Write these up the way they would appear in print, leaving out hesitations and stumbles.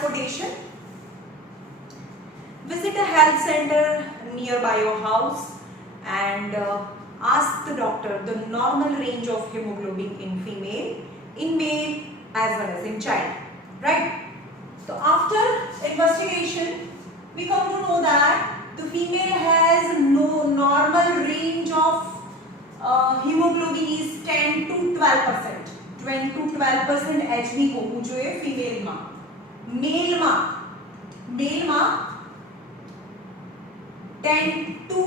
transportation. Visit a health center nearby your house and ask the doctor the normal range of hemoglobin in female, in male as well as in child. Right? So after investigation, we come to know that the female has no normal range of hemoglobin is 10 to 12%. 10 to 12% HB હોવું જોઈએ female માં. મેલ માં 10 to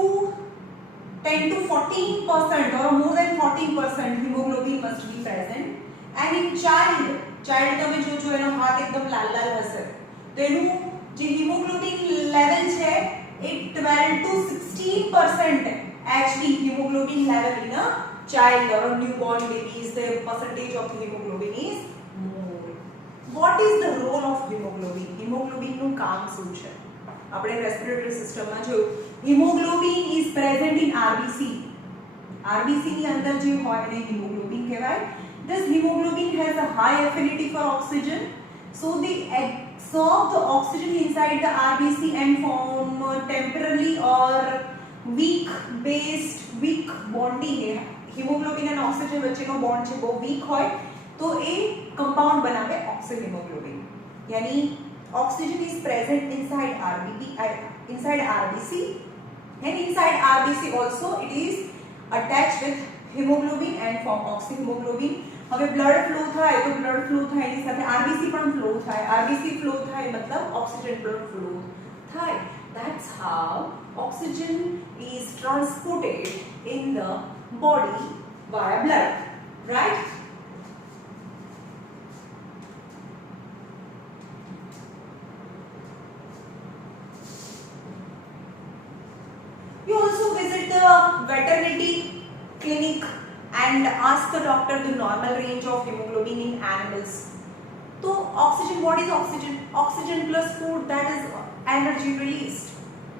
14% or more than 14% hemoglobin must be present. And in child તમે જોજો એનો હાથ એકદમ લાલ હશે તો એનું જે હિમોગ્લોબિન લેવલ છે એ 12 to 16% HB hemoglobin level in a child or a newborn babies, the percentage of hemoglobin is more. What is the role of hemoglobin? Hemoglobin નું કામ શું છે? આપણે રેસ્પિરેટરી સિસ્ટમમાં જોયું hemoglobin is present in RBC. RBC ની અંદર જે હોય એને hemoglobin કહેવાય. This hemoglobin has a high affinity for oxygen, so they absorb the oxygen inside the RBC and form temporarily or weak bonding. hemoglobin and oxygen વચ્ચેનો bond છે બહુ week હોય તો એ કંપાઉન્ડ બનાવે ઓક્સિહેમોગ્લોબિન. यानी oxygen is present inside RBC and inside RBC also it is attached with hemoglobin and form oxyhemoglobin. હવે blood flow થાય તો blood flow થાય એની સાથે RBC પણ flow થાય. RBC flow થાય मतलब oxygen blood flow થાય. That's how oxygen is transported in the body via blood, right? You also visit the veterinary clinic and ask the doctor the normal range of hemoglobin in animals. So oxygen, what is oxygen? Oxygen plus food, that is energy released,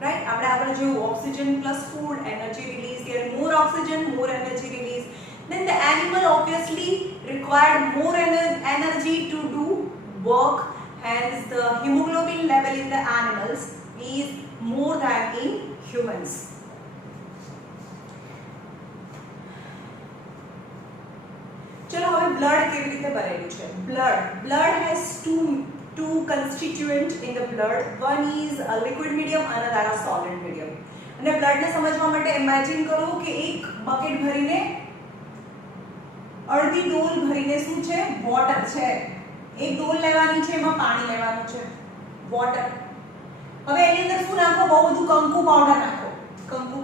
right? આપણે આગળ જોયું oxygen plus food, energy release. There more oxygen, more energy release. Then the animal obviously required more energy to do work, hence the hemoglobin level in the animals is more than in humans. चलो હવે blood કેવી રીતે બનેલું છે? Blood has two constituents in the blood. One is a liquid medium, another a solid medium. અને blood ને સમજવા માટે ઇમેજિન કરો કે એક બકેટ ભરીને અડધી ડોલ ભરીને શું છે? વોટર છે. એક ડોલ લેવાની છે, એમાં પાણી લેવાનું છે, વોટર. હવે એની અંદર શું નાખો? બહુ બધું કંકુ પાવડર નાખો. કંકુ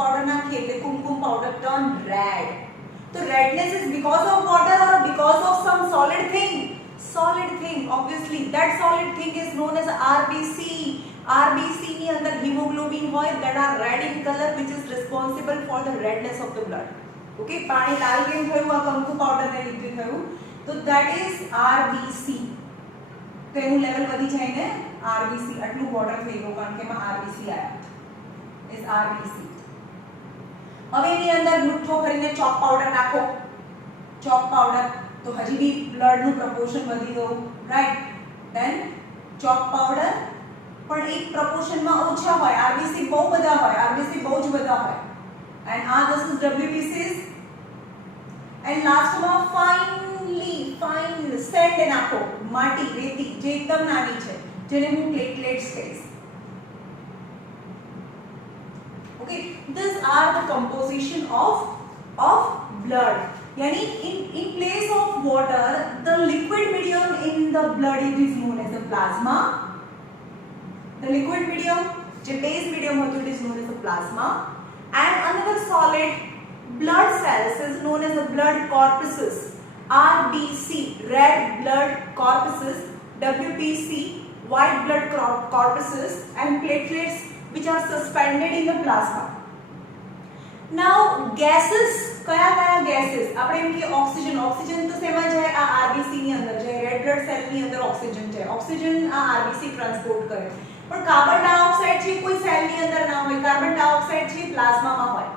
પાવડર નાખીએ એટલે kumkum powder turn red. So redness is because of water or because of some solid thing? Solid thing, obviously. That solid thing is known as RBC. RBC ની અંદર hemoglobin હોય that are red in color, which is responsible for the redness of the blood. Okay, પાણી લાલ કેમ થયું? આ કંકુ powder ને લીધે થયું. So that is RBC. તો એનું લેવલ વધી જાય ને RBC. આટલું વોટર થઈ ગયું કારણ કે એમાં RBC આયા. is RBC. હવે એની અંદર મીઠો કરીને ચોક પાવડર નાખો. ચોક પાવડર તો હજી બી બ્લડ નું પ્રપોર્શન વધી ગયું, રાઈટ? ધેન ચોક પાવડર પણ એક પ્રપોર્શન માં ઓછા હોય. RBC બહુ બધા હોય, RBC બહુ જ બધા હોય. And this is WBCs. And લાસ્ટમાં ફાઇન સેન્ડ નાખો, માટી, રેતી જે એકદમ નાની છે, જેને હું પ્લેટલેટ્સ કહીશ. Okay, these are the composition of blood. Yani in place of water, the liquid medium in the blood is known as the plasma. The liquid medium, the base medium is known as the plasma, and another solid blood cells is known as the blood corpuscles. RBC, red blood corpuscles, WBC, white blood corpuscles, and platelets which are suspended in the plasma. Now gases, kya gases? આપણે એમ કે oxygen તો શેમાં જાય? આ RBC ની અંદર જાય. Red blood cell ની અંદર ઓક્સિજન જાય. ઓક્સિજન આ RBC ટ્રાન્સપોર્ટ કરે. પણ કાર્બન ડાયોક્સાઇડ છે કોઈ સેલ ની અંદર ના હોય. કાર્બન ડાયોક્સાઇડ છે પ્લાઝમામાં હોય.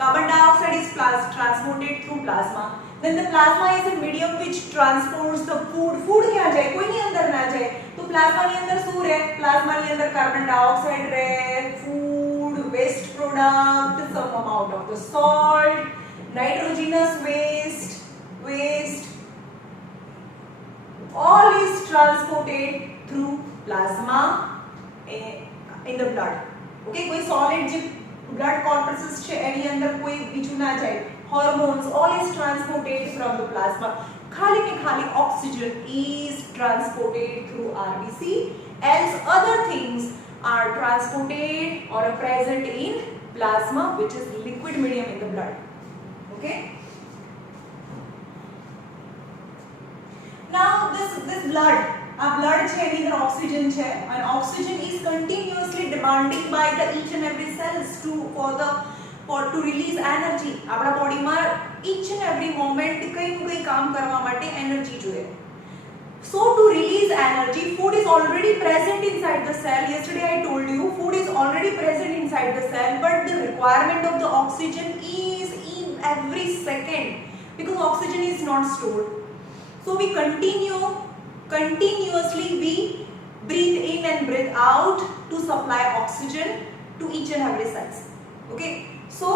Carbon dioxide dioxide is transported through plasma. Then the plasma is a medium which transports the food. Food क्या जाए? कोई नहीं अंदर ना जाए. तो plasma नहीं अंदर शू रहे. Plasma नहीं अंदर carbon dioxide रहे. Food, waste product, some amount of the salt, nitrogenous waste, all is transported through plasma in the blood. Okay, कोई solid जो blood corpuscles છે એની અંદર કોઈ બીજું ના જાય. Hormones, all is transported from the plasma. ખાલી ને ખાલી oxygen is transported through RBC, else other things are transported or are present in plasma, which is liquid medium in the blood. Okay. Now this blood, our blood છે એની અંદર oxygen છે, and oxygen is continuously demanding by the each and every cells to release energy. આપણા બોડીમાં each and every moment કઈ ન કઈ કામ કરવા માટે એનર્જી જોઈએ. So to release energy, food is already present inside the cell. Yesterday I told you food is already present inside the cell, but the requirement of the oxygen is in every second because oxygen is not stored. So we continuously we breathe in and breathe out to supply oxygen to each and every cells. Okay, so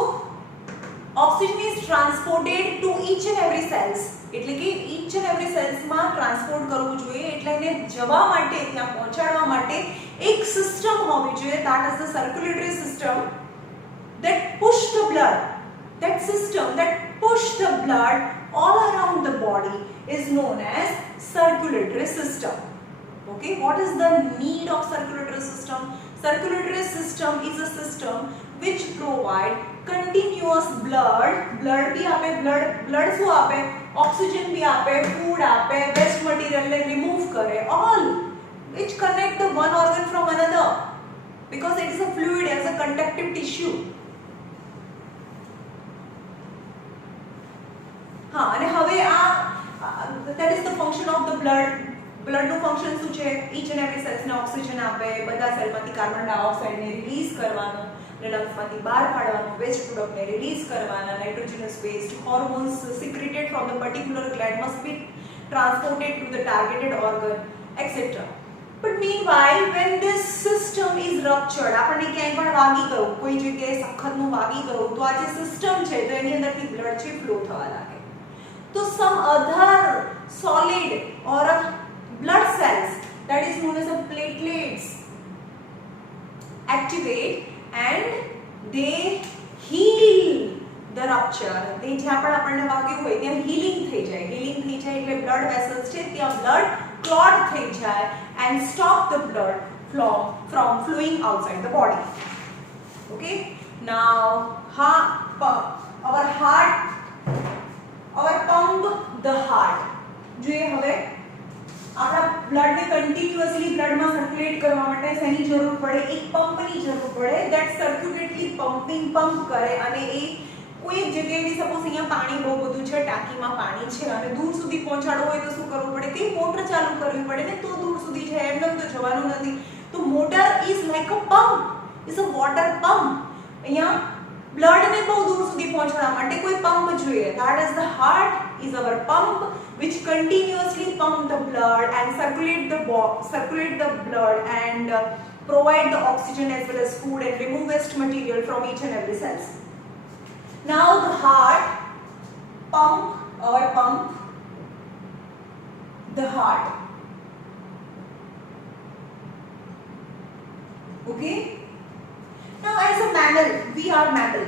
oxygen is transported to each and every cells. એટલે કે each and every cells માં transport કરવું જોઈએ. એટલે એને જવા માટે ત્યાં પહોંચાડવા માટે એક સિસ્ટમ હોવી જોઈએ. that is the circulatory system that push the blood. That system that push the blood all around the body is known as circulatory system. Okay, what is the need of circulatory system? Circulatory system is a system which provide continuous blood भी आपे blood શું આપે? Oxygen भी आपे, food आपे, waste material ને remove करे, all which connect the one organ from another because it is a fluid, as a conductive tissue. हाँ, અને હવે that is the function of the blood. blood નું function શું છે? each and every cells ને oxygen આપે, બધા cell માંથી કાર્બન ડાયોક્સાઇડ ને રિલીઝ કરવાનો, લંગ્સ માંથી બહાર કાઢવાનો, વેસ્ટ પ્રોડક્ટ ને રિલીઝ કરવાના, nitrogenous waste, hormones secreted from the particular gland must be transported to the targeted organ, etc. But meanwhile, when this system is ruptured, આપણને ક્યાંય પણ વાગી ગયું, કોઈ જગ્યાએ સખતનું વાગી ગયું, તો આ જે સિસ્ટમ છે તો એની અંદરથી બ્લડ છે ફ્લો થવા લાગે. તો some other solid or blood cells, that is known as a platelets, activate and they heal the rupture. તે જ્યાં પણ આપણને વાગ્યું હોય ત્યાં healing થઈ જાય એટલે blood vessels છે ત્યાં blood clot થઈ જાય and stop the blood from flowing outside the body. Okay, now our pump, the heart. જોઈએ હવે આપણા બ્લડ ને કન્ટિન્યુઅસલી બ્લડ માં સર્ક્યુલેટ કરવા માટે શેની જરૂર પડે? એક પંપની જરૂર પડે that circulately પંપ કરે અને એ કોઈ એક જગ્યાએથી સપોઝ અહીંયા પાણી બહુ બધું છે, ટાંકીમાં પાણી છે અને દૂર સુધી પહોંચાડવું હોય તો શું કરવું પડે? કે મોટર ચાલુ કરવી પડે ને તો દૂર સુધી જાય, એમનેમ તો જવાનું નથી. તો motor is like a pump, is a water pump. અહીંયા બ્લડ ને બહુ દૂર સુધી પહોંચાડવા માટે કોઈ પંપ જોઈએ. that is the heart is our pump which continuously pump the blood and circulate the blood and provide the oxygen as well as food and remove waste material from each and every cells. Now the heart pump the heart. Okay, now as a mammal, we are mammal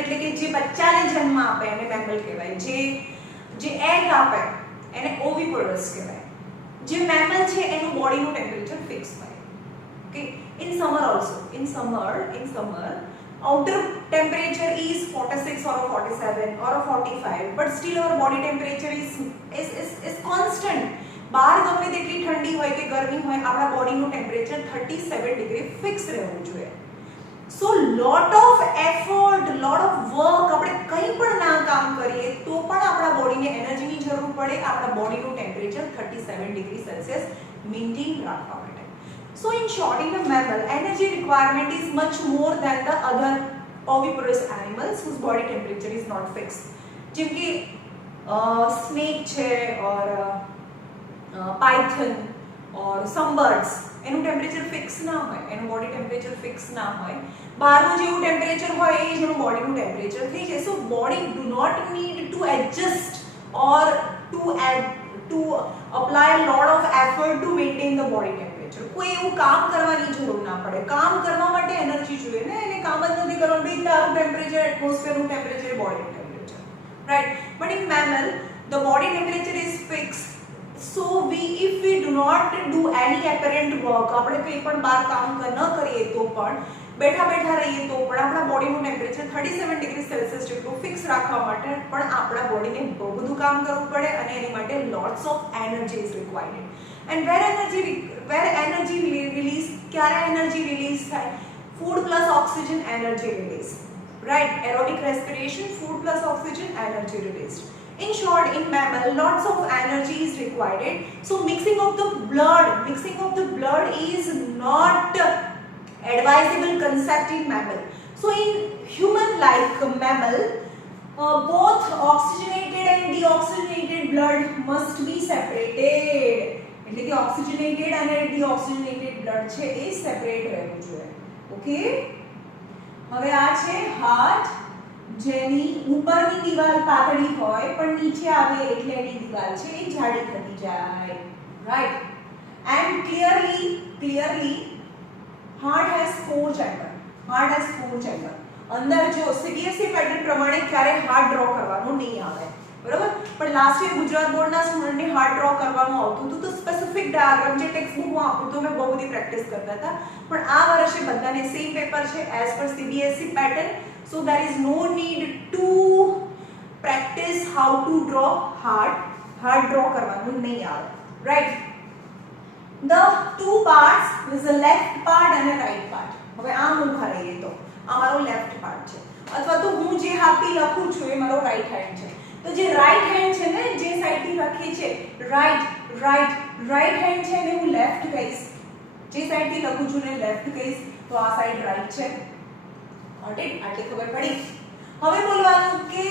એટલે કે જે બચ્ચાને જન્મ આપે એને mammal કહેવાય. જે egg આપે એને ઓવિપોડસ કહેવાય. જે મેમલ છે એનું બોડીનું ટેમ્પરેચર ફિક્સ હોય. Okay, in summer outer temperature is 46 or 47 or 45, but still our body temperature is constant. બહાર ગમે તેટલી ઠંડી હોય કે ગરમી હોય, આપણા બોડીનું ટેમ્પરેચર 37 ડિગ્રી ફિક્સ રહેવું જોઈએ. So lot of effort, lot of work, આપણે કંઈ પણ ના કામ કરીએ તો પણ આપણા બોડીને એનર્જીની જરૂર પડે આપણા બોડીનું ટેમ્પરેચર 37 ડિગ્રી સેલ્સિયસ મેન્ટેન રાખવા માટે. So in short, in a mammal, energy requirement is much more than the other oviparous animals whose body temperature is not fixed. જેમ કે સ્નેક છે ઓર પાયથન ઓર સમ બર્ડ્સ, એનું ટેમ્પરેચર ફિક્સ ના હોય, એનું body temperature fix ના હોય, બહારનું જેવું ટેમ્પરેચર હોય એ જ એનું બોડીનું ટેમ્પરેચર થઈ જાય. So body do not need to adjust or to apply a lot of effort to maintain the body temperature. કોઈ એવું કામ કરવાની જરૂર ના પડે. કામ કરવા માટે એનર્જી જોઈએ ને, એને કામ જ નથી કરવાનું. ભાઈ તારું ટેમ્પરેચર એટમોસ્ફિયરનું ટેમ્પરેચર બોડીનું temperature, right. But in mammal the body temperature is fix. So if we do not do any apparent work, આપણે કંઈ પણ બહાર કામ ન કરીએ તો પણ બેઠા બેઠા રહીએ તો પણ આપણા બોડીનું ટેમ્પરેચર 37 ડિગ્રી સેલ્સિયસ જેટલું ફિક્સ રાખવા માટે પણ આપણા બોડીને બહુ બધું કામ કરવું પડે અને એની માટે lots of energy is required. And where energy release, ક્યારે એનર્જી રિલીઝ થાય? Food plus oxygen energy release, right. Aerobic respiration, food plus oxygen energy release. In short, in mammal, lots of energy is required. So mixing of the blood is not advisable concept in mammal. So in human like mammal, both oxygenated and deoxygenated blood must be separated. એટલે કે oxygenated અને deoxygenated blood છે એ separate રહેવું જોઈએ. Okay, હવે આ છે heart, જેની ઉપરની દિવાલ પાતળી હોય પણ નીચે આવે એટલે એની દિવાલ છે એ જાડી થતી જાય, right. And clearly heart has 4 chamber. અંદર જો સીબીએસઈ પેટર્ન પ્રમાણે ક્યારે હાર્ટ ડ્રો કરવાનું નહીં આવે, બરાબર. પણ લાસ્ટ યર ગુજરાત બોર્ડના સ્ટુડન્ટને હાર્ટ ડ્રો કરવાનું આવતું હતું, તો સ્પેસિફિક ડાયાગ્રામ જે ટેક્સ્ટ બુકમાં આપ્યું તો મેં બહુ બધી પ્રેક્ટિસ કરતા હતા. પણ આ વર્ષે બધાને સેમ પેપર છે as per CBSE pattern. So there is no need to practice how to draw heart draw કરવાનું નહીં આવે, right. The two parts is the left part and the right part. હવે આમ ઊભા રહીએ તો આ મારો લેફ્ટ પાર્ટ છે, અથવા તો હું જે હાથથી લખું છું એ મારો રાઈટ હેન્ડ છે. તો જે રાઈટ હેન્ડ છે ને, જે સાઈડથી લખી છે રાઈટ હેન્ડ છે ને હું લેફ્ટ કહીશ. જે સાઈડથી લખું છું ને લેફ્ટ કહીશ તો આ સાઈડ રાઈટ છે. આટલી ખબર પડી. હવે બોલવાનું કે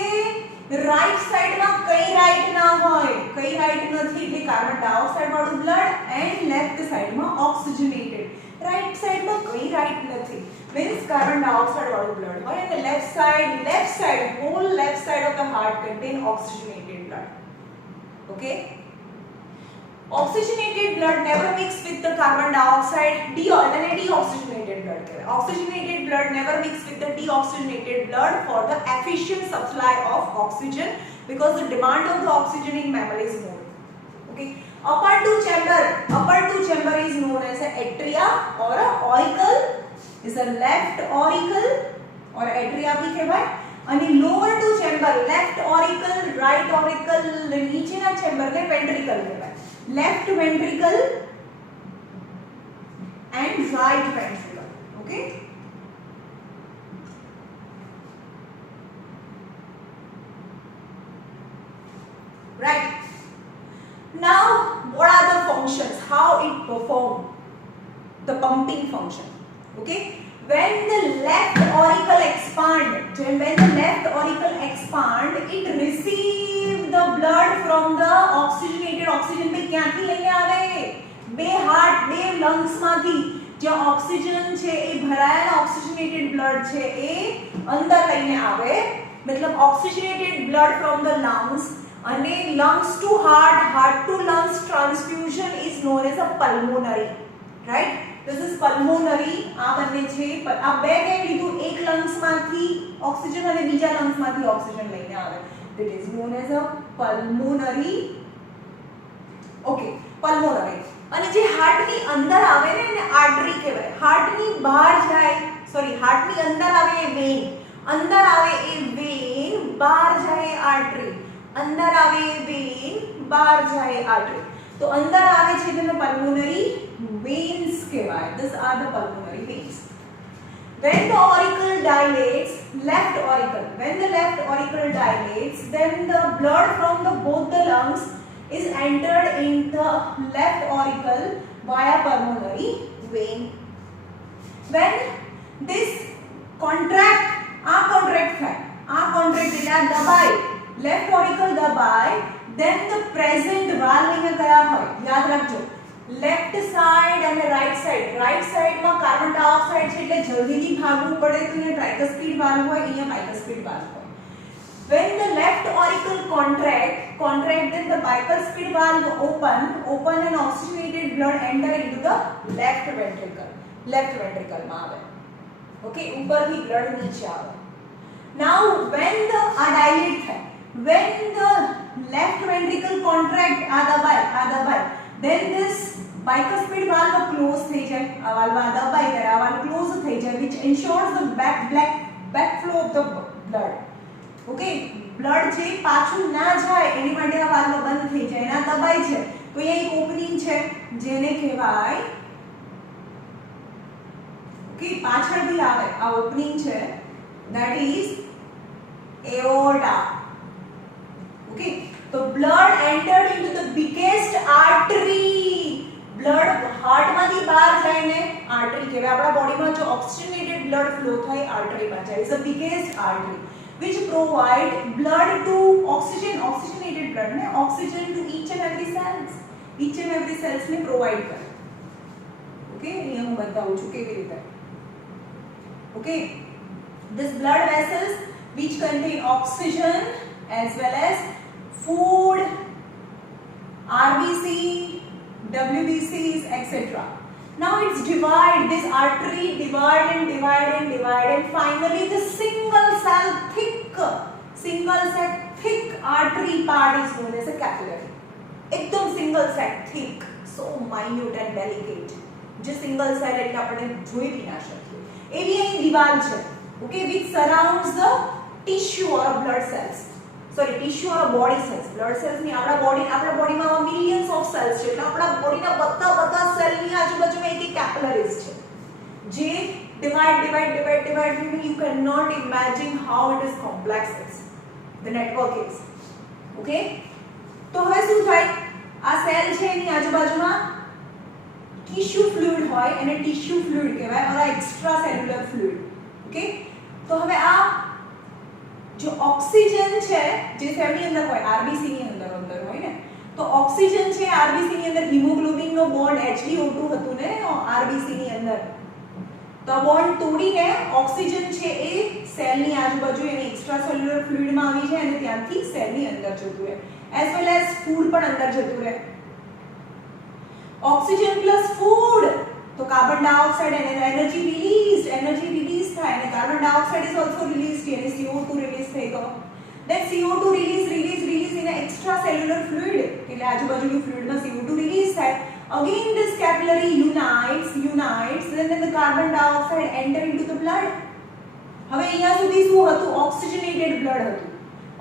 રાઈટ સાઈડમાં કઈ રાઈટ ના હોય, કઈ રાઈટ નથી, એટલે કાર્બન ડાયોક્સાઇડ વાળું બ્લડ. એન્ડ લેફ્ટ સાઈડમાં ઓક્સિજનેટેડ. રાઈટ સાઈડમાં કઈ રાઈટ નથી, મીન્સ કાર્બન ડાયોક્સાઇડ વાળું બ્લડ હોય. અને left side whole left side of the heart contain oxygenated blood. Okay, oxygenated blood never mix with the carbon dioxide. Deoxygenated blood. Oxygenated blood never mix with the deoxygenated blood for the efficient supply of oxygen, because the demand of the oxygen in mammal is more. Okay, upper two chamber is known as a atria or a auricle. Is a left auricle or atria bhi kehvaय. અને lower two chamber, left auricle, right auricle, નીચેના chamber ને ventricle કહેવાય. Left ventricle and right ventricle. Okay, right. Now what are the functions, how it perform the pumping function? Okay, when the left auricle expand, it receive the blood from the oxygenated. oxygen पे ક્યાંથી લઈને આવે? બે heart, બે lungs માંથી જે oxygen છે એ ભરાયેલા ઓક્સિજનેટેડ બ્લડ છે એ અંદર લઈને આવે. મતલબ ઓક્સિજનેટેડ બ્લડ ફ્રોમ ધ લંગ્સ અને lungs two heart, heart two lungs transfusion is known as a pulmonary, right. This is pulmonary. આ બંને છે, આ બે કેમ લીધું? એક લંગ્સ માંથી ઓક્સિજન અને બીજા લંગ્સ માંથી ઓક્સિજન લઈને આવે. That is known as a pulmonary. Okay, pulmonary. અને જે હાર્ટ ની અંદર આવે ને એને આર્ટરી કહેવાય. હાર્ટ ની બહાર જાય, હાર્ટ ની અંદર આવે એ વેન, અંદર આવે એ વેન, બહાર જાય આર્ટરી, અંદર આવે એ વેન, બહાર જાય આર્ટરી. તો અંદર આવે છે તેને pulmonary veins કહેવાય. These are the pulmonary veins. When the auricle dilates, when the left auricle dilates, then the blood from both the lungs is entered in the left auricle via pulmonary vein. When this contract, આ contract થાય, આ contract એટલે આ દબાય, left auricle દબાય, then the present valve અહીંયા કયા હોય યાદ રાખજો, લેફ્ટ સાઈડ અને રાઈટ સાઈડ. રાઈટ સાઈડમાં કાર્બન ડાયોક્સાઇડ છે એટલે જલ્દીથી ભાગવું પડે તો અહીંયા ટ્રાઇકસ્પિડ વાલ્વ હોય, અહીંયા બાયકસ્પિડ વાલ્વ હોય. When the left auricle contract, then the bicuspid valve open and oxygenated blood enter into the left ventricle માં આવે. Okay, ઉપરથી blood નીચે આવે. Now when the dilate થાય, when the left ventricle contract આ દબાય, then this bicuspid valve close થઈ જાય, આ વાલ્વ આ દબાય ત્યારે આ વાલ્વ ક્લોઝ થઈ જાય, which ensures the backflow of the blood. Okay, blood જે પાછું ના જાય એની માટે આ વાલ્વ બંધ થઈ જાય, એના દબાય છે તો અહીંયા એક ઓપનિંગ છે જેને કહેવાય, ઓકે, પાછળથી આવે આ ઓપનિંગ છે, that is aorta. ઓકે, તો blood entered into the biggest artery. Blood હાર્ટમાંથી બહાર જઈને આર્ટરી કહેવાય. આપણા બોડીમાં જો ઓક્સિજનેટેડ બ્લડ ફ્લો થાય આર્ટરીમાં જાય, is the biggest artery which provide blood to oxygenated blood ને oxygen to each and every cells ને provide કરે. ઓકે, અહીંયા હું બતાવું છું કેવી રીતે. Okay, this blood vessels which contain oxygen as well as food, RBC, WBCs, etc. Now it's this artery divide and finally the single cell thick artery part is known as a capillary. एकदम single cell thick, so minute and delicate. जो single cell એટલે આપણે જોઈ બી ના શકીએ એવી અહીં દિવાલ છે. Okay, which surrounds the tissue or blood cells. Tissue or body cells. Blood cells ની આપણા બોડીમાં millions of cells છે એટલે આપણા બોડીના બધા સેલની આજુબાજુમાં એક capillaries છે જે divide. You cannot imagine how it is complex is. The network is. Okay, તો હવે શું થાય, આ સેલ છે એની આજુબાજુમાં ટીશ્યુ ફ્લુઇડ હોય, એને ટીશ્યુ ફ્લુઇડ કહેવાય, or extra cellular fluid. Okay, તો હવે આ जो ऑक्सीजन છે જે સેલની અંદર હોય, આરબીસી ની અંદર હોય ને, તો ઓક્સિજન છે આરબીસી ની અંદર હિમોગ્લોબિન નો બોન્ડ HbO2 હતું ને આરબીસી ની અંદર, તો આ બોન્ડ તોડીને ઓક્સિજન છે એ સેલની આજુબાજુ એને એક્સ્ટ્રા સેલ્યુલર ફ્લુઇડમાં આવી જાય અને ત્યાંથી સેલની અંદર જતું રહે, એઝ વેલ એઝ ફૂડ પણ અંદર જતું રહે. ઓક્સિજન પ્લસ ફૂડ તો કાર્બન ડાયોક્સાઇડ અને એનર્જી રિલીઝ થાય અને carbon dioxide is also released અને CO2 રિલીઝ થઈ ગયો. then CO2 release in extra cellular fluid એટલે આજુબાજુની ફ્લુઇડમાં CO2 રિલીઝ થાય. again this capillary unites then the carbon dioxide enter into the blood. હવે અહીંયા સુધી શું હતું, ઓક્સિજનેટેડ બ્લડ હતું.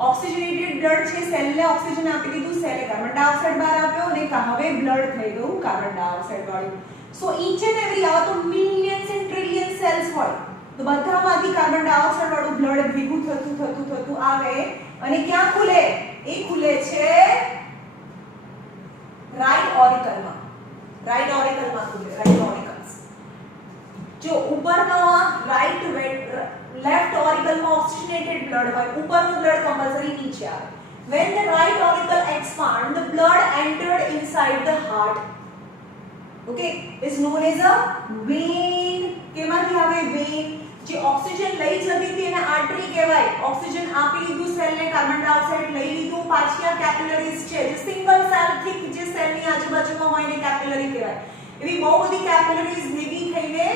ઓક્સિજનેટેડ બ્લડ છે સેલને ઓક્સિજન આપી દીધું, સેલે કાર્બન ડાયોક્સાઇડ બહાર આપ્યો અને હવે બ્લડ થઈ ગયું કાર્બન ડાયોક્સાઇડ વાળું. So each and every આ તો મિલિયન્સ એન્ડ ટ્રિલિયન સેલ્સ હોય તો બધામાંથી કાર્બન ડાયોક્સાઇડ વાળું બ્લડ ભેગું થતું આવે અને ક્યાં ખુલે, એ ખુલે છે રાઈટ ઓરિકલમાં ખુલે. રાઈટ ઓરિકલ્સ જો ઉપરનો લેફ્ટ ઓરિકલમાં ઓક્સિજનેટેડ બ્લડ હોય, ઉપરનું બ્લડ કમ્પલસરી નીચે આવે. when the right auricle expand, the blood entered inside the heart. Okay, is known as a vein. કેમાંથી આવે vein? જે ઓક્સિજન લઈ જતી હતી એને આર્ટરી કહેવાય. ઓક્સિજન આપી લીધું સેલને, કાર્બન ડાયોક્સાઇડ લઈ લીધું, પાછી આ કેપિલરીઝ છે જે સિંગલ સેલ થિક જે સેલની આજુબાજુમાં હોય એને કેપિલરી કહેવાય. એવી બહુ બધી કેપિલરીઝ ભેગી થઈને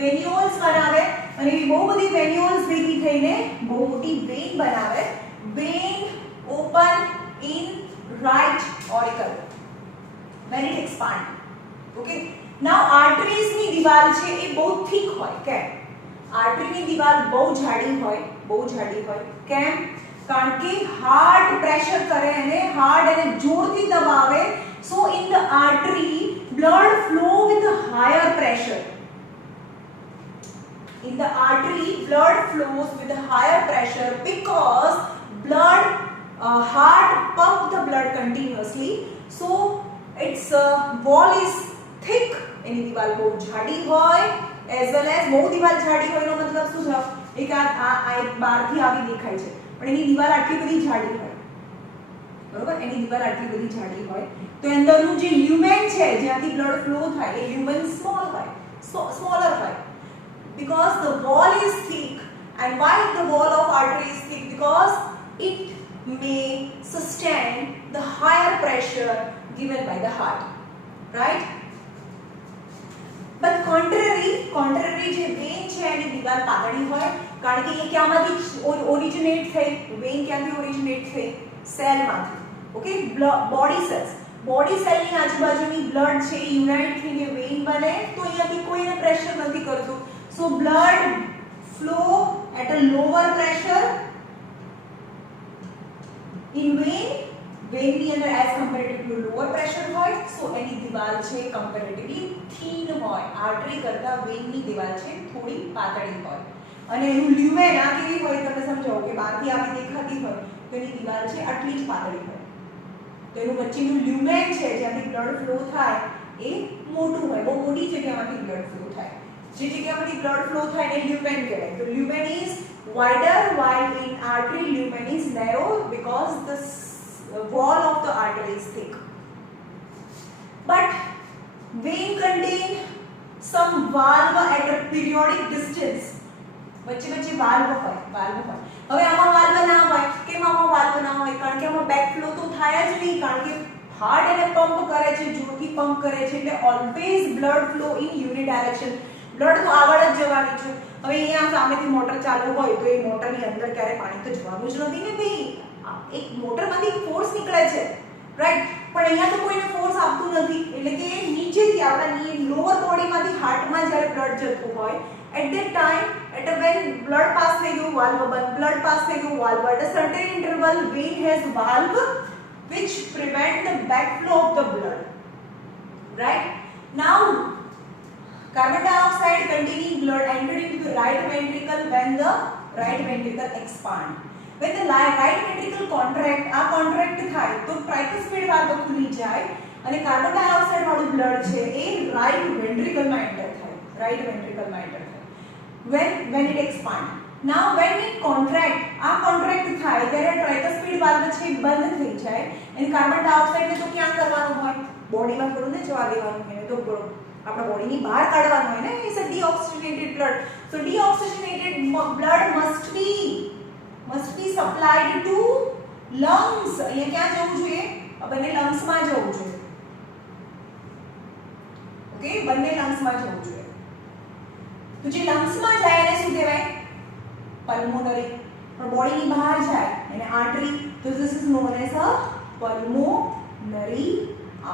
વેન્યુલ્સ બનાવે અને એવી બહુ બધી વેન્યુલ્સ ભેગી થઈને બહુ મોટી વેન બનાવે. Vein open in right auricle when it expand. Okay, now arteries ની દીવાલ છે એ બહુ thick હોય. કેમ? આર્ટરી ની દીવાલ બહુ જાડી હોય. કેમ? કારણ કે હાર્ટ પ્રેશર કરે અને હાર્ટ એને જોરથી દબાવે, so in the artery blood flow with a higher pressure. In the artery blood flows with a higher pressure because heart pump the blood continuously, so its wall is thick. એની દીવાલ બહુ જાડી હોય, as well as બહુ દીવાલ જાડી હોય એનો મતલબ શું છે, એક આ એક બહારથી આવી દેખાય છે પણ એની દીવાલ આટલી બધી જાડી હોય, બરોબર, એની દીવાલ આટલી બધી જાડી હોય તો અંદરનું જે લ્યુમેન છે જ્યાંથી બ્લડ ફ્લો થાય એ લ્યુમેન સ્મોલર હોય because the wall is thick. And why the wall of artery is thick? Because it may sustain the higher pressure given by the heart, right? But contrary જે vein છે એની દીવાલ પાતળી હોય કારણ કે એ ક્યાંમાંથી originate થઈ, vein ક્યાંથી ઓરિજિનેટ થઈ? સેલમાંથી. ઓકે, બોડી સેલની આજુબાજુની બ્લડ છે એ યુનાઇટ થઈને વેઇન બને તો અહીંયાથી કોઈને પ્રેશર નથી કરતું. સો blood flow at a lower pressure in vein ની અંદર as compared to lower pressure હોય so એની દીવાલ છે comparatively thin હોય, આર્ટરી કરતા vein ની દીવાલ છે થોડી પાતળી હોય અને એનું લ્યુમેન આ કેવી હોય તમે સમજો કે બહારથી આવી દેખાતી હોય તો એની દીવાલ છે આટલી જ પાતળી હોય તો એનું વચ્ચેનું લ્યુમેન છે જ્યાંથી બ્લડ ફ્લો થાય એ મોટું હોય, બહુ મોટી જગ્યામાંથી બ્લડ ફ્લો થાય, જે જગ્યામાંથી બ્લડ ફ્લો થાય એને લ્યુમેન કહેવાય. તો લ્યુમેન is wider while in artery lumen is narrow because the wall of the artery is thick. But vein contain some valve at a periodic distance. વચ્ચે વચ્ચે વાલ્વ હોય. હવે આમાં વાલ્વ ના હોય. કેમ આમાં વાલ્વ ના હોય? કારણ કે આમાં બેક ફ્લો તો થાય જ નહીં કારણ કે હાર્ટ એને પંપ કરે છે, જોરથી પંપ કરે છે એટલે always blood flow in uni direction. Blood તો આગળ જ જવાનું છે. હવે અહીંયા સામેથી મોટર ચાલુ હોય તો એ મોટરની અંદર ક્યારે પાણી તો જવાનું જ નથી ને ભાઈ. એક મોટરમાંથી ફોર્સ નીકળે છે, રાઈટ, પણ અહીંયા તો કોઈને ફોર્સ આપતું નથી એટલે કે નીચેથી આપણા લોઅર બોડીમાંથી હાર્ટમાં જ્યારે બ્લડ જતું હોય at that time when blood pass થઈ ગયું valve બંધ, blood pass થઈ ગયું valve, at a certain interval vein has valve which prevent the backflow of the blood, right? Now carbon dioxide containing blood entered into the right ventricle when the right ventricle expand. When the right ventricle contract થાય તો tricuspid valve ખુલી જાય અને carbon dioxide વાળું blood છે એ right વેન્ટ્રિકલમાં enter થાય, when it expand. Now when it contract થાય ત્યારે tricuspid valve છે બંધ થઈ જાય અને કાર્બન ડાયોક્સાઇડ ને તો ક્યાં કરવાનું હોય? બોડીમાં થોડું ને જવા દેવાનું હોય, તો આપણા બોડીની બહાર કાઢવાનું હોય ને. It's a deoxygenated blood. So deoxygenated blood must be supplied to lungs. અહીંયા ક્યાં જવું જોઈએ? બંને લંગ્સમાં જવું જોઈએ. ઓકે, બંને લંગ્સમાં જવું જોઈએ. તો જે લંગ્સમાં જાય એને શું કહેવાય? પલ્મોનરી. પણ બોડીની બહાર જાય એને આર્ટરી. તો this is known as a pulmonary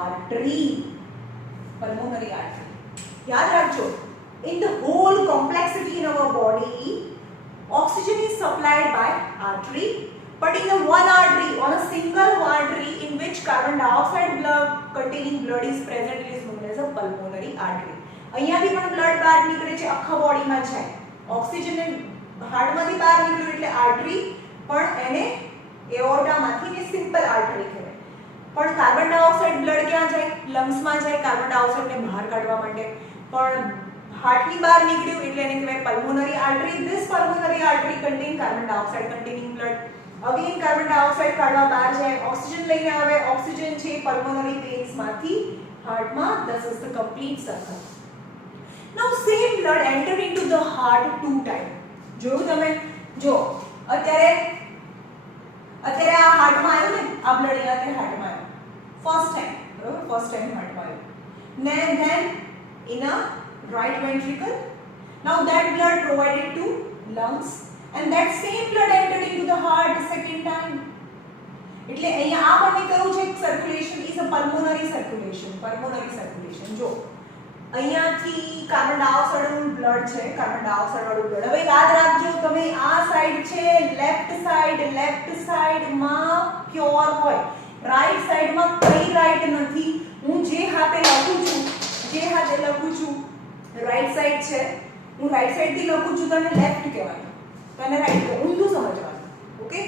artery. Pulmonary artery. याद रखो, in the whole complexity in our body oxygen is supplied by artery, but in the one artery, on a single artery in which carbon dioxide containing blood is present, it is known as a pulmonary artery. અહીંયાથી પણ blood બહાર નીકળે છે, આખા બોડીમાં જાય. Oxygen હાર્ટમાંથી બહાર નીકળ્યું એટલે આર્ટરી, પણ એને એઓર્ટામાંથી ને સિમ્પલ આર્ટરી કહેવાય. પણ કાર્બન ડાયોક્સાઇડ બ્લડ ક્યાં જાય? લંગ્સમાં જાય કાર્બન ડાયોક્સાઇડને બહાર કાઢવા માટે. પણ હાર્ટની બહાર નીકળ્યું એટલે એને કહેવાય pulmonary artery. This pulmonary artery contain carbon dioxide containing blood. Again carbon dioxide કાઢવા બહાર જાય, ઓક્સિજન લઈને આવે, ઓક્સિજન છે pulmonary વેન્સમાંથી હાર્ટમાં. This is the complete circle. Now same blood enter into the heart two times. જોયું તમે? જો અત્યારે આ હાર્ટમાં આવ્યું ને, આ બ્લડ અહીંયા હાર્ટમાં આવ્યું ફર્સ્ટ ટાઈમ, બરોબર? ફર્સ્ટ ટાઈમ હાર્ટમાં આવ્યું. Then in a right ventricle. Now that blood provided to lungs and that same blood entered into the heart second time. એટલે અહીંયા આ બંને કયું છે? circulation is a pulmonary circulation. જો અહીંયાથી કાર્બન ડાયોક્સાઇડ વાળું બ્લડ છે, કાર્બન ડાયોક્સાઇડ વાળું બ્લડ. હવે યાદ રાખજો તમે, આ સાઈડ છે લેફ્ટ સાઈડમાં પ્યોર હોય, રાઈટ સાઈડમાં કઈ રાઈટ નથી. હું જે હાથે લખું છું રાઈટ સાઈડ છે, હું રાઈટ સાઈડ થી લખું છું તો એને લેફ્ટ કહેવાય, તો એને રાઈટ ઊંધું સમજવાનું. ઓકે,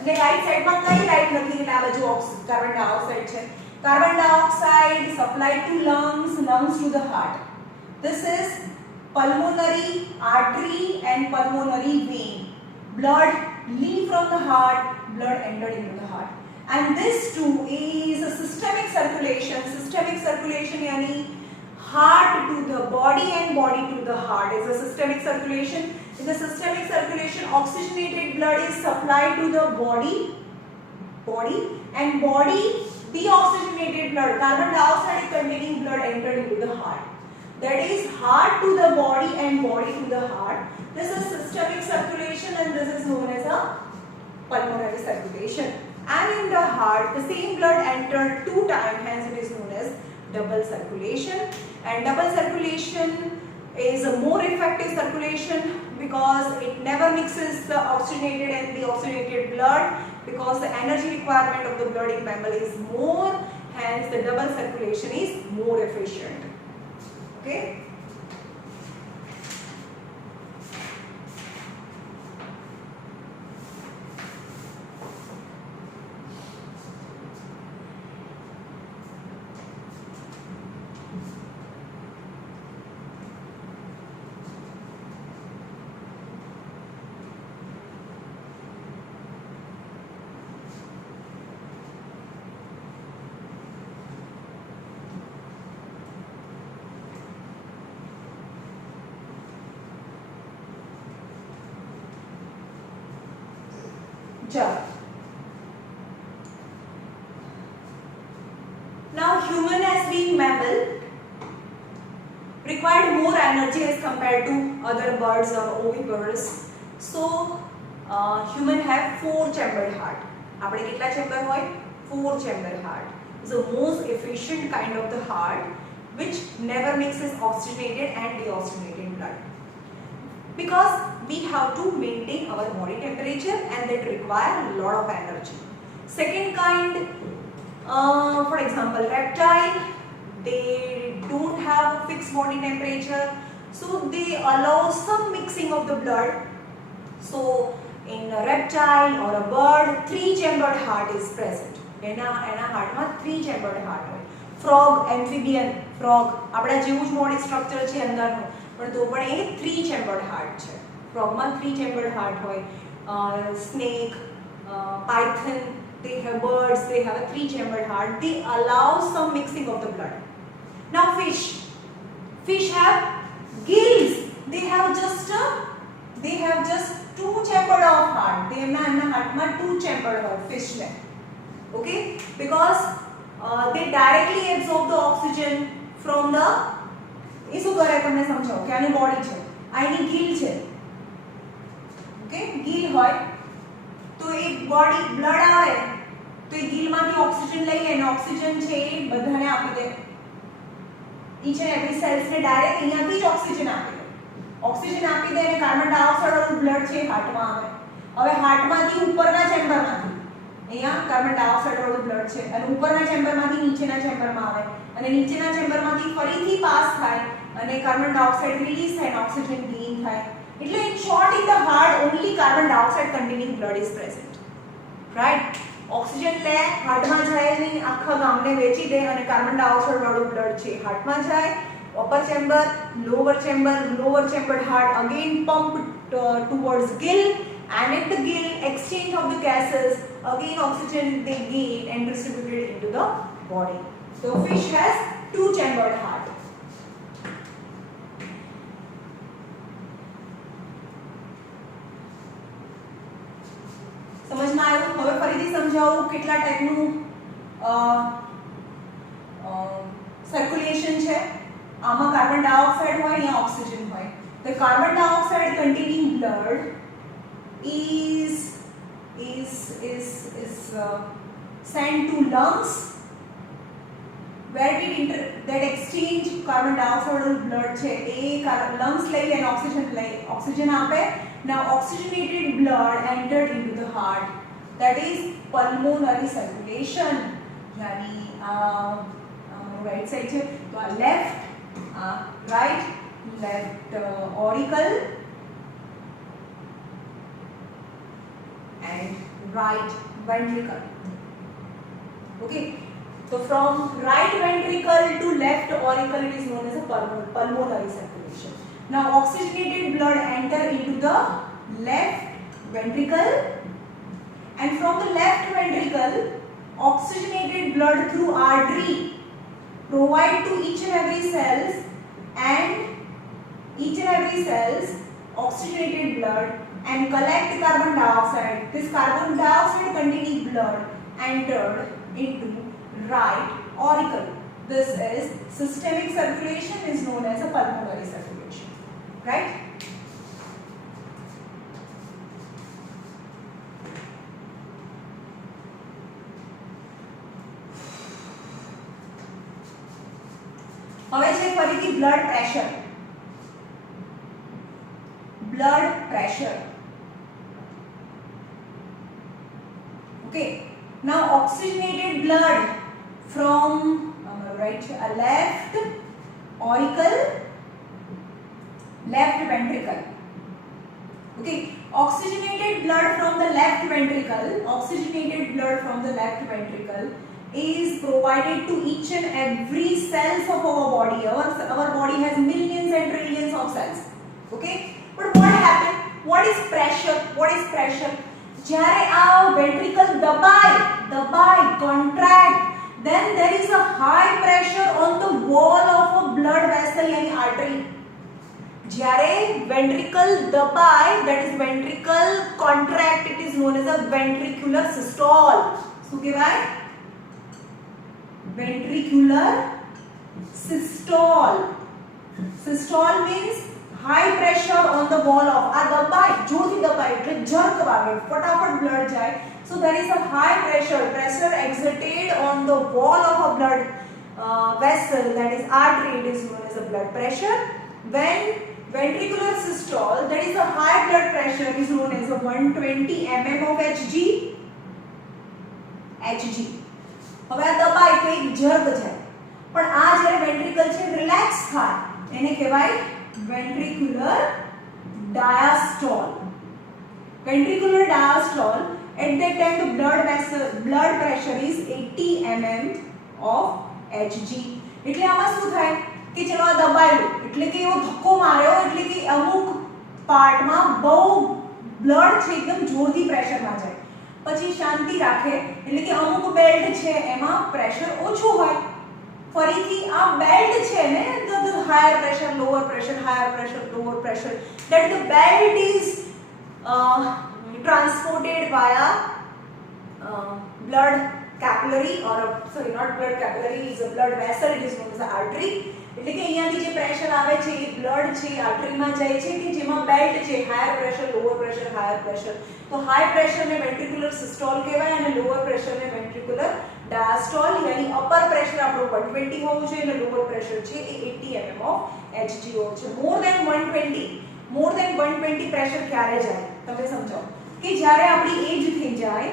એટલે રાઈટ સાઈડમાં કઈ રાઈટ નથી એટલે આ બાજુ કાર્બન ડાયોક્સાઇડ છે. Carbon dioxide supplied to lungs to the heart. This is pulmonary artery and pulmonary vein. Blood leave from the heart, blood entered into the heart. And this too is a systemic circulation. Systemic circulation yani heart to the body and body to the heart is a systemic circulation. In the systemic circulation, oxygenated blood is supplied to the body, and body deoxygenated blood, carbon dioxide containing blood entered into the heart. That is heart to the body and body to the heart. This is systemic circulation and this is known as a pulmonary circulation. And in the heart, the same blood entered 2 times, hence it is known as double circulation. And double circulation is a more effective circulation because it never mixes the oxygenated and deoxygenated blood, because the energy requirement of the blood in mammal is more, hence the double circulation is more efficient. Okay. Now human as being mammal required more energy as compared to other birds or oviparous. So human have 4-chambered heart. આપણે કેટલા chamber હોય? 4-chambered heart. It's the most efficient kind of the heart which never mixes oxygenated and deoxygenated blood. Because we have to maintain our body temperature and that require a lot of energy. Second kind, for example, reptile, they don't have fixed body temperature, so they allow some mixing of the blood. So in a reptile or a bird, 3-chambered heart is present. એના હાર્ટમાં 3-chambered heart હોય. Frog, amphibian, frog, આપણા જેવું જ body structure છે અંદરનું, પણ તો પણ એ 3-chambered heart છે. ફ્રોગમાં 3-chambered heart હોય. Snake, python, they have birds, they have a 3-chambered heart. They allow some mixing of the blood. Now fish have gills. They have just 2-chambered of heart. They have heartમાં 2-chambered હોય fish ને. Okay, because they directly absorb the oxygen from the, એ શું કરે તમને સમજાવો કે આની body છે, આ એની ગિલ છે. ઓકે, ગિલ હોય તો એ બોડી બ્લડ આવે તો એ ગિલમાંથી ઓક્સિજન લઈ લે અને ઓક્સિજન છે એ બધાને આપી દે. ઈચ એન્ડ એવરી સેલ્સ ને ડાયરેક્ટ અહીંયાથી જ ઓક્સિજન આપી દે. ઓક્સિજન આપી દે અને કાર્બન ડાયોક્સાઇડ વાળું બ્લડ છે હાર્ટમાં આવે. હવે હાર્ટમાંથી ઉપરના ચેમ્બરમાંથી અહીંયા કાર્બન ડાયોક્સાઇડ વાળું બ્લડ છે અને ઉપરના ચેમ્બરમાંથી નીચેના ચેમ્બરમાં આવે અને નીચેના ચેમ્બરમાંથી ફરીથી પાસ થાય અને કાર્બન ડાયોક્સાઇડ રિલીઝ થાય અને ઓક્સિજન ગેઇન થાય. એટલે in short, in the heart only carbon dioxide containing blood is present, right? Oxygen લે હાર્ટમાં જાય ને આખા ગામને વેચી દે અને કાર્બન ડાયોક્સાઇડ વાળું બ્લડ છે હાર્ટમાં જાય. upper chamber, lower chambered heart again pumped towards gill, and in the gill exchange of the gases, again oxygen they gain and distributed into the body. So fish has 2-chambered heart. સમજમાં આવ્યું? હવે ફરીથી સમજાવું કેટલા ટાઈપનું circulation છે. આમાં carbon dioxide હોય, અહીંયા ઓક્સિજન હોય. The carbon dioxide containing blood is sent to lungs, where that exchange carbon dioxide and blood છે એ lungs લઈ લે અને oxygen આપે. Now oxygenated blood entered into the heart, that is pulmonary circulation. यानी right side છે તો આ left auricle and right ventricle. Okay, so from right ventricle to left auricle it is known as a pulmonary circulation. Now oxygenated blood enter into the left ventricle, and from the left ventricle oxygenated blood through artery provide to each and every cells, and each and every cells oxygenated blood and collect carbon dioxide. This carbon dioxide containing blood entered into right auricle. This is systemic circulation, is known as a pulmonary circulation, right? હવે છે ફરીથી blood pressure. Blood pressure. Okay, now oxygenated blood from right left auricle, left ventricle. Okay, oxygenated blood from the left ventricle, oxygenated blood from the left ventricle is provided to each and every cells of our body. Our body has millions and trillions of cells. Okay, but what happened? What is pressure? What is pressure? જ્યારે આ ventricle દબાય contract, then there is a high pressure on the wall of a blood vessel yani artery. જ્યારે ventricle દબાય, that is ventricle contract, it is known as a ventricular systole. શું કહેવાય? Ventricular systole. Systole means high pressure on the wall of, આ દબાય, જોરથી દબાય એટલે jerk વાગે, ફટાફટ blood જાય. So there is a high pressure exerted on the wall of a blood vessel, that is artery, it is known as a blood pressure. When ventricular systole, that is a high blood pressure, is known as a 120 mm of Hg. હવે આ દબાય તો એક jerk જાય, પણ આ જ્યારે ventricle છે relax થાય એને કહેવાય ventricular diastole. Ventricular diastole, at that time the blood pressure is 80 mm of Hg. એટલે આમાં શું થાય કે ચલો આ દબાયું એટલે કે એવો ધક્કો માર્યો એટલે કે અમુક પાર્ટમાં બહુ બ્લડ છે એકદમ જોરથી પ્રેશરમાં જાય, પછી શાંતિ રાખે એટલે કે અમુક બેલ્ટ છે એમાં પ્રેશર ઓછું હોય. ફરીથી આ બેલ્ટ છે ને, the higher pressure lower pressure higher pressure lower pressure, that the belt is transported via blood capillary, or sorry not blood capillary, is a blood vessel, it is known as the artery. એટલે કે અહીંયાથી જે pressure આવે છે એ blood છે આર્ટરીમાં જાય છે કે જેમાં બેલ્ટ છે, higher pressure lower pressure higher pressure. તો હાઈ પ્રેશરને વેન્ટ્રિક્યુલર સિસ્ટોલ કહેવાય અને લોઅર પ્રેશરને વેન્ટ્રિક્યુલર ડાયાસ્ટોલ. यानी અપર પ્રેશર આપણું 120 હોવું જોઈએ અને લોઅર પ્રેશર છે એ 80 mm ઓફ Hg હોવું છે. મોર ધેન 120 પ્રેશર ક્યારે જાય તમે સમજાવો કે જ્યારે આપણી એજ થઈ જાય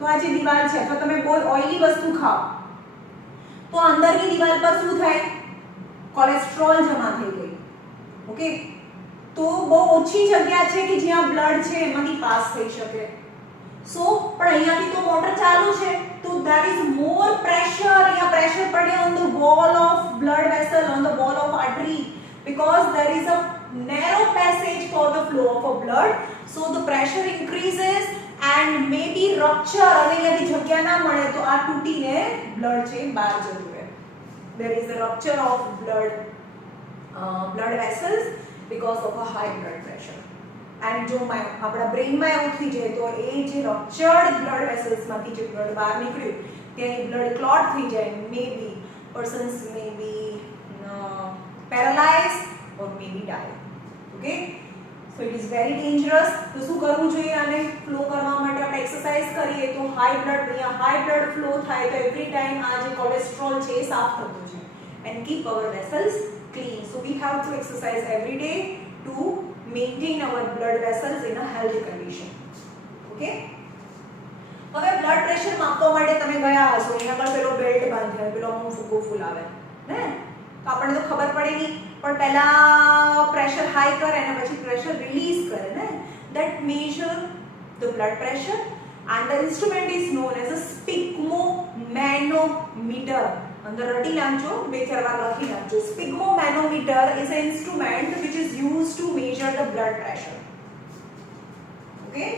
તો આ જે દિવાલ છે અથવા તમે કોઈ ઓઇલી વસ્તુ ખાઓ તો અંદરની દિવાલ પર શું થાય? કોલેસ્ટ્રોલ જમા થઈ ગઈ. ઓકે, તો બહુ ઓછી જગ્યા છે કે જ્યાં બ્લડ છે એમાંથી પાસ થઈ શકે. સો પણ અહીંયાથી તો મોટર ચાલુ છે તો there is more pressure, અહીંયા pressure પડે on the wall of blood vessel, on the wall of artery, because there is a narrow passage for the flow of a blood. So the pressure increases and maybe rupture, અને અહીંયાથી જગ્યા ના મળે તો આ તૂટીને blood છે બહાર જતું રહે. There is a rupture of blood vessels because of a high blood pressure. And જો આપણા બ્રેનમાં એવું થઈ જાય તો એ જે રપ્ચર્ડ બ્લડ વેસલ્સમાંથી જે બ્લડ બહાર નીકળ્યું ત્યાં બ્લડ ક્લોટ થઈ જાય, maybe persons may be paralyzed or maybe die. Okay, so it is very dangerous. તો શું કરવું જોઈએ? આને ફ્લો કરવા માટે આપણે એક્સરસાઇઝ કરીએ તો હાઈ બ્લડ ફ્લો થાય તો એવરી ટાઈમ આ જે કોલેસ્ટ્રોલ છે એ સાફ થતું છે. and keep our vessels clean. So we have to exercise every day to maintain our blood vessels in a healthy condition. Okay, હવે બ્લડ પ્રેશર માપવા માટે તમે ગયા હશો, એના પર પેલો બેલ્ટ બાંધ્યો, પેલો ફૂગો ફૂલાવે ને, તો આપણને તો ખબર પડે નહીં, પણ પહેલા પ્રેશર હાઈ કરે અને પછી પ્રેશર રિલીઝ કરે ને, that measure the blood pressure, and the instrument is known as a sphygmomanometer. અંદર રટી નાખજો, બે ચાર વાર લખી નાખજો. Sphygmomanometer is an instrument which is used to measure the blood pressure. Okay?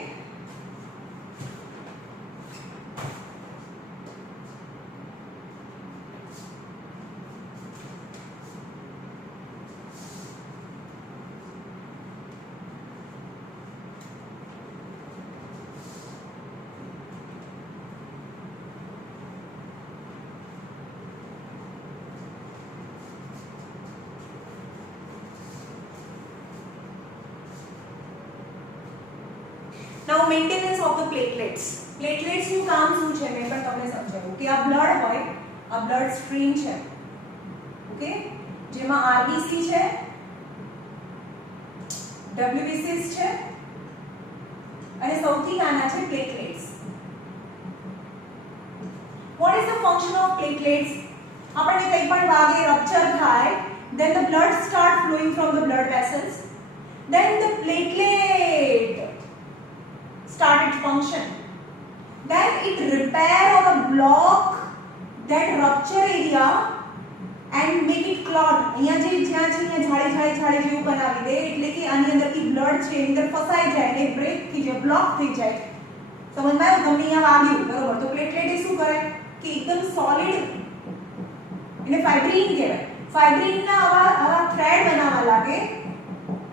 Now maintenance of the platelets. Platelets નું કામ શું છે મેં પણ તમને સમજાવ્યું કે આ બ્લડ હોય, આ બ્લડ સ્ટ્રીમ છે, ઓકે, જેમાં RBC છે, WBCs છે અને સૌથી નાના છે platelets. What is the function of platelets? આપણને કંઈ પણ વાગે, રપ્ચર થાય, then the blood start flowing from the blood vessels, then the platelet start its function, then it repair or block that rupture area and make it clot. અહીંયા જે જ્યાં છે અહીંયા જાળી જેવું બનાવી દે, એટલે કે આની અંદરથી બ્લડ છે એની અંદર ફસાઈ જાય ને બ્રેક થઈ જાય, બ્લોક થઈ જાય. સમજમાં આવ્યું? ગમે અહીંયા વાગ્યું, બરોબર, તો પ્લેટલેટ એ શું કરે કે એકદમ સોલિડ, એને ફાઇબ્રિન કહેવાય. ફાઇબ્રિનના આવા થ્રેડ બનાવવા લાગે,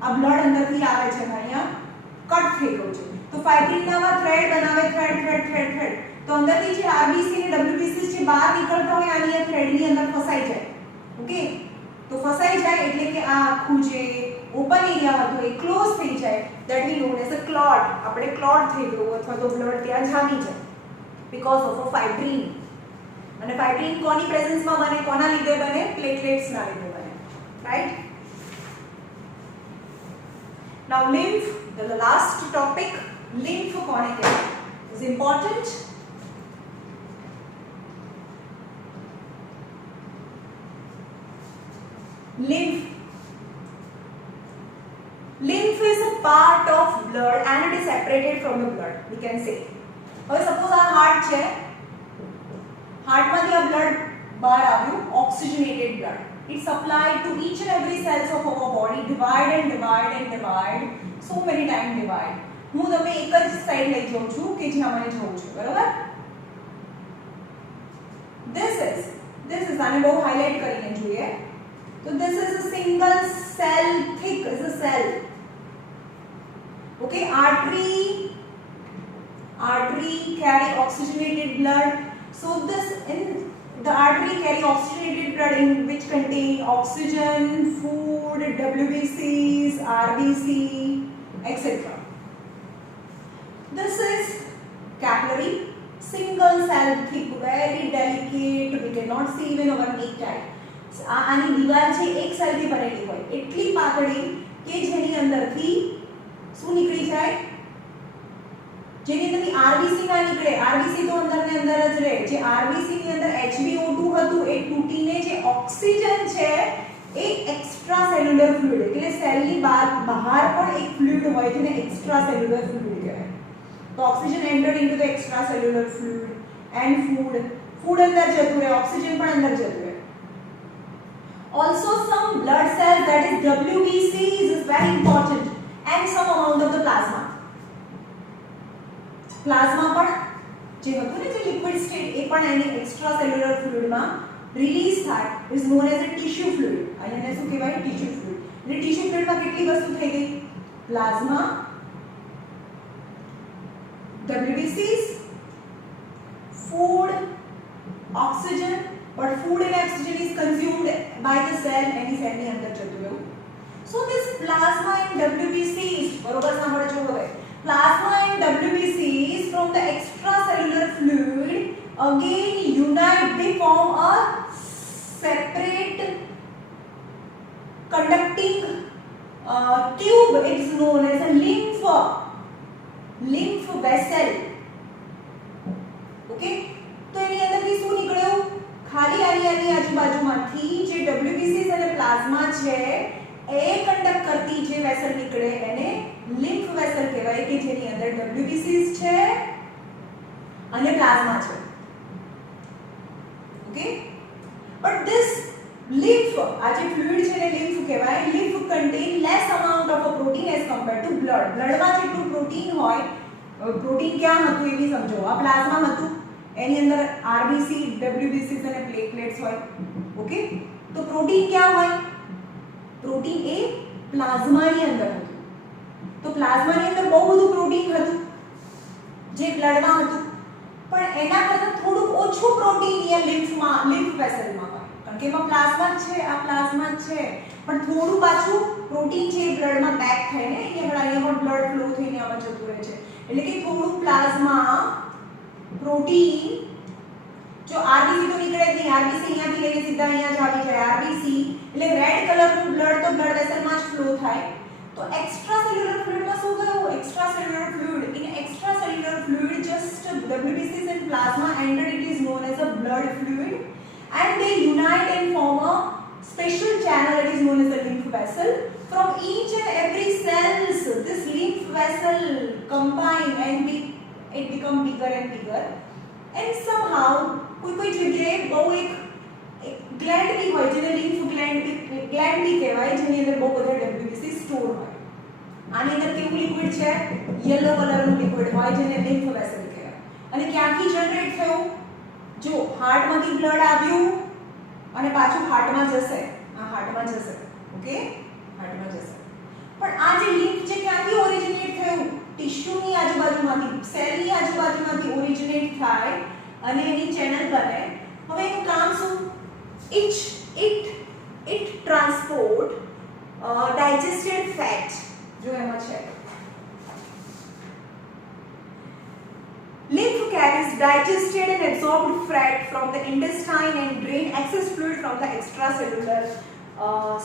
આ બ્લડ અંદરથી આવે છે અહીંયા કટ થઈ ગયું છે, તો ફાઇબ્રિનના આવા થ્રેડ બનાવે, થ્રેડ તો અંદરથી જે આરબીસી ને ડબ્લ્યુબીસી જે બહાર નીકળતા હોય આની આ થ્રેડની અંદર ફસાઈ જાય. ઓકે, તો ફસાઈ જાય એટલે કે આ આખું જે ઓપન એરિયા હતો એ ક્લોઝ થઈ જાય, that we known as a clot. આપણે ક્લોટ થઈ ગયું અથવા તો બ્લડ ત્યાં જામી જાય બીકોઝ ઓફ અ ફાઇબ્રિન. અને ફાઇબ્રિન કોની પ્રેઝન્સમાં બને, કોના લીધે બને? પ્લેટલેટ્સના લીધે બને, right? Now lymph, the last topic, lymph કોને કહેવાય is important. Lymph is a part of blood and it is separated from the blood, we can say. હવે સપોઝ આ હાર્ટ છે, હાર્ટમાંથી આ બ્લડ બહાર આવ્યું, ઓક્સિજનેટેડ blood. It supplied to each and every cells of our body, divide and divide and divide, so many times divide. હું તમે એક જ સાઈડ લઈ જાઉં છું કે જ્યાં મને જવું છે, બરાબર? This is આને બહુ હાઇલાઇટ કરીને જોઈએ. So this is a single cell, thick is a cell. Okay, artery carry oxygenated blood. So this in the artery carry oxygenated blood in which contain oxygen, food, WBCs, RBC, etc. This is capillary, single cell, thick, very delicate. We cannot see even our naked eye. આની દીવાલ છે એક સેલથી બનેલી હોય, એટલી પાતળી કે જેની અંદરથી શું નીકળી જાય, જેની અંદરથી આરબીસી ના નીકળે. આરબીસી તો અંદર ને અંદર જ રહે. જે આરબીસી ની અંદર HbO2 હતું એ તૂટીને જે ઓક્સિજન છે એ એક્સ્ટ્રા સેલ્યુલર ફ્લુઇડ, એટલે સેલની બહાર પણ એક ફ્લુઇડ હોય જેને એક્સ્ટ્રા સેલ્યુલર ફ્લુઇડ કહેવાય. તો oxygen entered into the extra cellular fluid and food અંદર જતું રહે, ઓક્સિજન પણ અંદર જતું રહે. Also some blood cells, that is WBCs, is very important, and some amount of the plasma. Plasma પણ જે હતું ને જે liquid state એ પણ એની extra cellular fluid માં release થાય, is known as a tissue fluid. આને શું કહેવાય? tissue fluid. એટલે tissue fluid માં કેટલી વસ્તુ થઈ ગઈ? Plasma, WBCs, food, oxygen. But food and oxygen is consumed by the cell, any cell ની અંદર જતું રહ્યું. So this plasma and WBCs, બરોબર સાંભળજો હવે, plasma and WBCs from the extracellular fluid again unite, they form a separate conducting tube. It's known as a lymph vessel. Okay, તો એની અંદરથી શું નીકળ્યું? ખાલી આની આજુબાજુમાંથી જે WBCs અને પ્લાઝમા છે એ કન્ડક્ટ કરતી જે વેસલ નીકળે એને લિમ્ફ વેસલ કહેવાય, કે જેની અંદર WBCs છે અને પ્લાઝમા છે. ઓકે, બટ ધીસ lymph, આ જે ફ્લુઇડ છે એને lymph કહેવાય. lymph contain less amount of a protein as compared to blood. બ્લડમાં જેટલું પ્રોટીન હોય, પ્રોટીન ક્યાં હતું એ બી સમજો. આ પ્લાઝમા હતું, એની અંદર આરબીસી, ડબ્લ્યુબીસી અને પ્લેટલેટ્સ હોય. ઓકે, તો પ્રોટીન ક્યાં હોય? પ્રોટીન એ પ્લાઝમાની અંદર હતું. તો પ્લાઝમાની અંદર બહુ બધું પ્રોટીન હતું જે બ્લડમાં હતું, પણ એના કરતાં થોડું ઓછું પ્રોટીન અહીંયા lymph વેસલમાં હોય. કારણ કે એમાં પ્લાઝમા જ છે, આ પ્લાઝમા જ છે, પણ થોડું પાછું પ્રોટીન છે એ બ્લડમાં બેક થઈને અહીંયા પણ બ્લડ ફ્લો થઈને આમાં જતું રહે છે. એટલે કે થોડું પ્લાઝમા પ્રોટીન, જો આરબીસી તો નીકળે જ નહીં, આરબીસી અહીંયાથી લઈને સીધા અહીંયા જ આવી જાય. આરબીસી એટલે રેડ કલરનું બ્લડ તો બ્લડ વેસલમાં જ ફ્લો થાય. તો એક્સ્ટ્રાસેલ્યુલર ફ્લુઇડમાં શું થયું? Extracellular fluid, in extracellular fluid just WBCs and plasma enter, it is known as a blood fluid, and they unite and form a special channel that is known as the lymph vessel. From each and every cells this lymph vessel combine and it become bigger and bigger, and somehow કોઈ જગ્યાએ બહુ એક gland બી હોય જેને lymph gland બી કહેવાય, જેની અંદર બહુ બધા WBC સ્ટોર હોય. આની અંદર કેવું લિક્વિડ છે? યલો કલરનું લિક્વિડ હોય જેને lymph vessel કહેવાય. અને ક્યાંથી જનરેટ થયું? જો હાર્ટમાંથી બ્લડ આવ્યું અને પાછું હાર્ટમાં જશે, આ હાર્ટમાં જશે. ઓકે, હાર્ટમાં જશે. પણ આ જે lymph છે ક્યાંથી ઓરિજિનેટ થયું? ટિશ્યુની આજુબાજુમાંથી, સેલની આજુબાજુમાંથી ઓરિજિનેટ થાય અને એની ચેનલ બને. હવે એનું કામ શું? it transport digested fat. जो એમાં છે lymph carries digested and absorbed fat from the intestine and drain excess fluid from the extracellular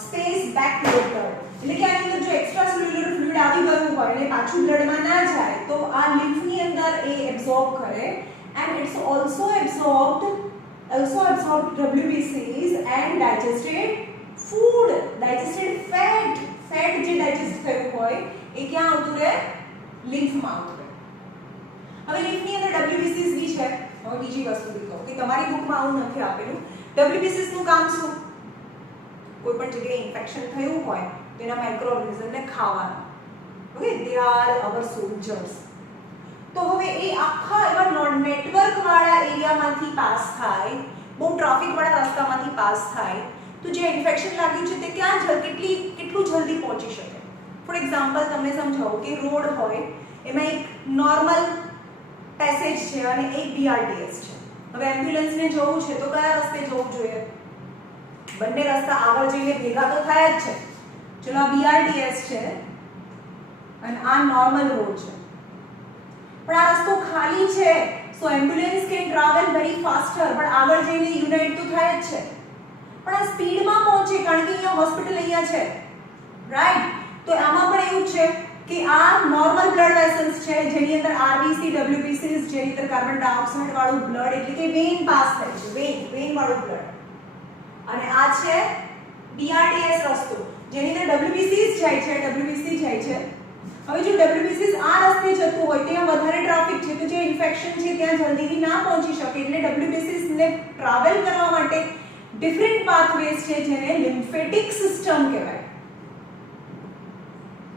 space back to the blood. એટલે કે આની અંદર જો એક્સ્ટ્રાસેલ્યુલર ફ્લુઇડ આવી ગયું હોય અને પાછું બ્લડમાં ના જાય તો આ લિમ્ફની અંદર એ એબ્સોર્બ કરે, and it's also absorbed WBCs and digested food, digested fat જે ડાયજેસ્ટ થયું હોય એ ક્યાં આવતું રહે? લિમ્ફમાં આવતું રહે. હવે લિમ્ફની અંદર WBCs બી છે. હવે બીજી વસ્તુ બી કહું કે તમારી બુકમાં આવું નથી આપેલું. WBCs નું કામ શું? કોઈ પણ જગ્યાએ ઇન્ફેક્શન થયું હોય તો એના માઇક્રો ઓર્ગેનિઝમને ખાવાના. Okay, they are our soldiers. તો હવે એ આખા એવા નેટવર્ક વાળા એરિયામાંથી પાસ થાય, બહુ ટ્રાફિક વાળા રસ્તામાંથી પાસ થાય, તો જે ઇન્ફેક્શન લાગ્યું છે તે ક્યાં કેટલું જલ્દી પહોંચી શકે? ફોર એક્ઝામ્પલ તમને સમજાવું કે રોડ હોય, એમાં એક નોર્મલ પેસેજ છે અને એક BRTS છે. હવે એમ્બ્યુલન્સને જવું છે તો કયા રસ્તે જવું જોઈએ? બંને રસ્તા આગળ જઈને ભેગા તો થાય જ છે. ચલો આ BRTS છે અને આ નોર્મલ રોડ છે, પણ આ રસ્તો ખાલી છે, so ambulance can travel very faster, પણ આગળ જઈને યુનાઇટ તો થાય જ છે. પણ આ સ્પીડમાં પહોંચે કારણ કે અહીંયા હોસ્પિટલ અહીંયા છે, રાઈટ? તો આમાં પણ એવું છે કે આ નોર્મલ બ્લડ વેસલ્સ છે જેની અંદર આરબીસી, ડબ્લ્યુબીસીસ, જેની અંદર કાર્બન ડાયોક્સાઇડ વાળું બ્લડ એટલે કે વેન પાસ થાય છે, વેન વાળું બ્લડ. અને આ છે BRTS રસ્તો જેની અંદર WBCs જાય છે, WBC જાય છે. હવે જો WBCs આ રસ્તે જતું હોય ત્યાં વધારે ટ્રાફિક છે તો જે ઇન્ફેક્શન છે ત્યાં જલ્દીથી ના પહોંચી શકે, એટલે WBCs ને ટ્રાવેલ કરવા માટે ડિફરન્ટ પાથવેઝ છે જેને લિમ્ફેટિક સિસ્ટમ કહેવાય.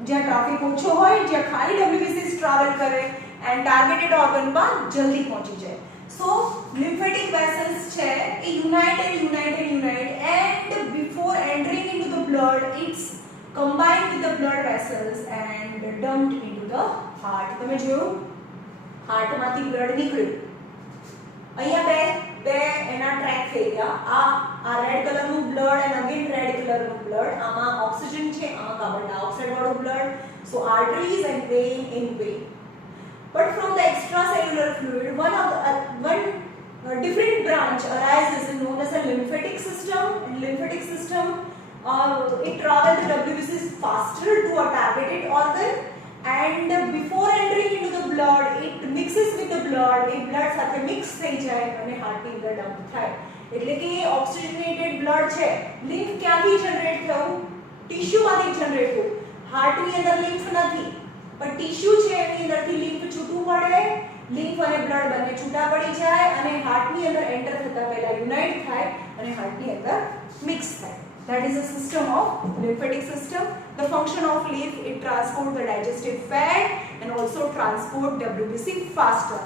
જ્યાં ટ્રાફિક ઓછો હોય, જ્યાં ખાલી WBCs ટ્રાવેલ કરે એન્ડ ટાર્ગેટેડ ઓર્ગન પર જલ્દી પહોંચી જાય. સો lymphatic vessels છે એ unite and before entering into the blood it's combined with the blood vessels and dumped into the heart. તમે જોયું હાર્ટમાંથી બ્લડ નીકળ્યું, અહીંયા બે એના ટ્રેક થઈ ગયા. આ રેડ કલરનું બ્લડ એન્ડ અગેન રેડ કલરનું બ્લડ, આમાં ઓક્સિજન છે, આમાં કાર્બન ડાયોક્સાઇડ વાળું blood. So arteries and vein in vein. But from the extracellular fluid, one different branch arises known as a lymphatic system. And lymphatic system it travels the WBCs faster to a targeted organ, and before entering into the blood it mixes with the blood. A blood સાથે mix થઈ જાય અને હાર્ટની અંદર dump થાય. એટલે કે ઓક્સિજનેટેડ blood છે, lymph ક્યાંથી જનરેટ થયું? ટિશ્યુમાંથી જનરેટ થયું. હાર્ટની અંદર લિમ્ફ નથી પણ ટિશ્યુ છે એની અંદરથી લિમ્ફ છૂટું પડે, લિમ્ફ અને બ્લડ બંને છૂટા પડી જાય અને હાર્ટની અંદર એન્ટર થતા પહેલા યુનાઇટ થાય અને હાર્ટની અંદર મિક્સ થાય. That is a system of lymphatic system. The function of leaf, it transport the digestive fat and also transport WBC faster.